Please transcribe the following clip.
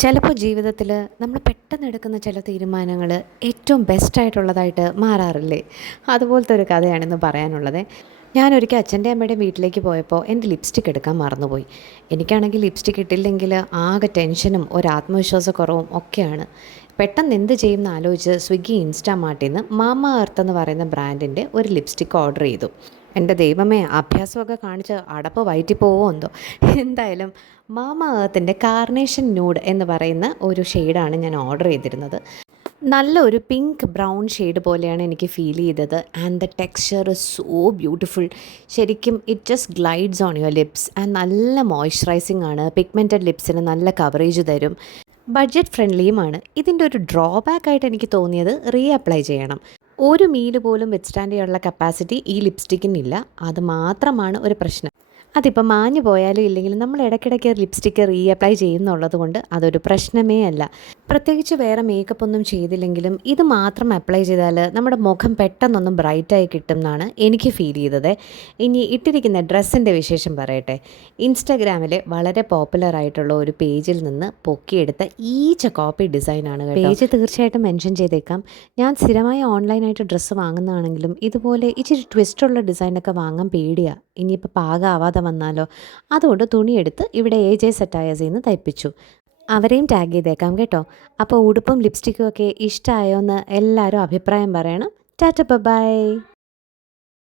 ചിലപ്പോൾ ജീവിതത്തിൽ നമ്മൾ പെട്ടെന്ന് എടുക്കുന്ന ചില തീരുമാനങ്ങൾ ഏറ്റവും ബെസ്റ്റായിട്ടുള്ളതായിട്ട് മാറാറില്ലേ? അതുപോലത്തെ ഒരു കഥയാണിന്ന് പറയാനുള്ളത്. ഞാനൊരിക്കൽ അച്ഛൻ്റെ അമ്മയുടെയും വീട്ടിലേക്ക് പോയപ്പോൾ എൻ്റെ ലിപ്സ്റ്റിക് എടുക്കാൻ മറന്നുപോയി. എനിക്കാണെങ്കിൽ ലിപ്സ്റ്റിക് ഇട്ടില്ലെങ്കിൽ ആകെ ടെൻഷനും ഒരു ആത്മവിശ്വാസക്കുറവും ഒക്കെയാണ്. പെട്ടെന്ന് എന്ത് ചെയ്യുമെന്ന് ആലോചിച്ച് സ്വിഗ്ഗി ഇൻസ്റ്റാമാർട്ടിൽ നിന്ന് മാമ എർത്ത് എന്ന് പറയുന്ന ബ്രാൻഡിൻ്റെ ഒരു ലിപ്സ്റ്റിക് ഓർഡർ ചെയ്തു. എൻ്റെ ദൈവമേ, അഭ്യാസമൊക്കെ കാണിച്ച് അടപ്പ് വയറ്റി പോവോ എന്തോ. എന്തായാലും മാമ എർത്തിൻ്റെ കാർണേഷൻ ന്യൂഡ് എന്ന് പറയുന്ന ഒരു ഷെയ്ഡാണ് ഞാൻ ഓർഡർ ചെയ്തിരുന്നത്. നല്ല ഒരു പിങ്ക് ബ്രൗൺ ഷെയ്ഡ് പോലെയാണ് എനിക്ക് ഫീൽ ചെയ്തത്. And the texture is so beautiful. ശരിക്കും it just glides on your lips and നല്ല മോയ്സ്ചറൈസിങ് ആണ്. പിഗ്മെൻറ്റഡ് ലിപ്സിന് നല്ല കവറേജ് തരും. ബഡ്ജറ്റ് ഫ്രണ്ട്ലിയുമാണ്. ഇതിൻ്റെ ഒരു ഡ്രോബാക്ക് ആയിട്ട് എനിക്ക് തോന്നിയത് അപ്ലൈ ചെയ്യണം. ഒരു മീല് പോലും വിത്ത്സ്റ്റാൻഡ് ചെയ്യാനുള്ള കപ്പാസിറ്റി ഈ ലിപ്സ്റ്റിക്കിനില്ല. അത് മാത്രമാണ് ഒരു പ്രശ്നം. അതിപ്പോൾ മാഞ്ഞു പോയാലും ഇല്ലെങ്കിലും നമ്മൾ ഇടയ്ക്കിടയ്ക്ക് ലിപ്സ്റ്റിക്ക് അപ്ലൈ ചെയ്യുന്നുള്ളത് കൊണ്ട് അതൊരു പ്രശ്നമേ അല്ല. പ്രത്യേകിച്ച് വേറെ മേക്കപ്പ് ഒന്നും ചെയ്തില്ലെങ്കിലും ഇത് മാത്രം അപ്ലൈ ചെയ്താൽ നമ്മുടെ മുഖം പെട്ടെന്നൊന്നും ബ്രൈറ്റായി കിട്ടും എന്നാണ് എനിക്ക് ഫീൽ ചെയ്തത്. ഇനി ഇട്ടിരിക്കുന്ന ഡ്രസ്സിൻ്റെ വിശേഷം പറയട്ടെ. ഇൻസ്റ്റാഗ്രാമിൽ വളരെ പോപ്പുലർ ആയിട്ടുള്ള ഒരു പേജിൽ നിന്ന് പൊക്കിയെടുത്ത ഈച്ച കോപ്പി ഡിസൈനാണ്. പേജ് തീർച്ചയായിട്ടും മെൻഷൻ ചെയ്തേക്കാം. ഞാൻ സ്ഥിരമായി ഓൺലൈനായിട്ട് ഡ്രസ്സ് വാങ്ങുന്നതാണെങ്കിലും ഇതുപോലെ ഇച്ചിരി ട്വിസ്റ്റുള്ള ഡിസൈനൊക്കെ വാങ്ങാൻ പേടിയാണ്. ഇനിയിപ്പോൾ പാകമാവാതെ വന്നാലോ, അതുകൊണ്ട് തുണിയെടുത്ത് ഇവിടെ AJ സെറ്റായേഴ്സിൽ നിന്ന് തയ്പ്പിച്ചു. അവരെയും ടാഗ് ചെയ്തേക്കാം കേട്ടോ. അപ്പോൾ ഉടുപ്പും ലിപ്സ്റ്റിക്കും ഒക്കെ ഇഷ്ടമായോ എന്ന് എല്ലാവരും അഭിപ്രായം പറയണം. ടാറ്റ ബൈ.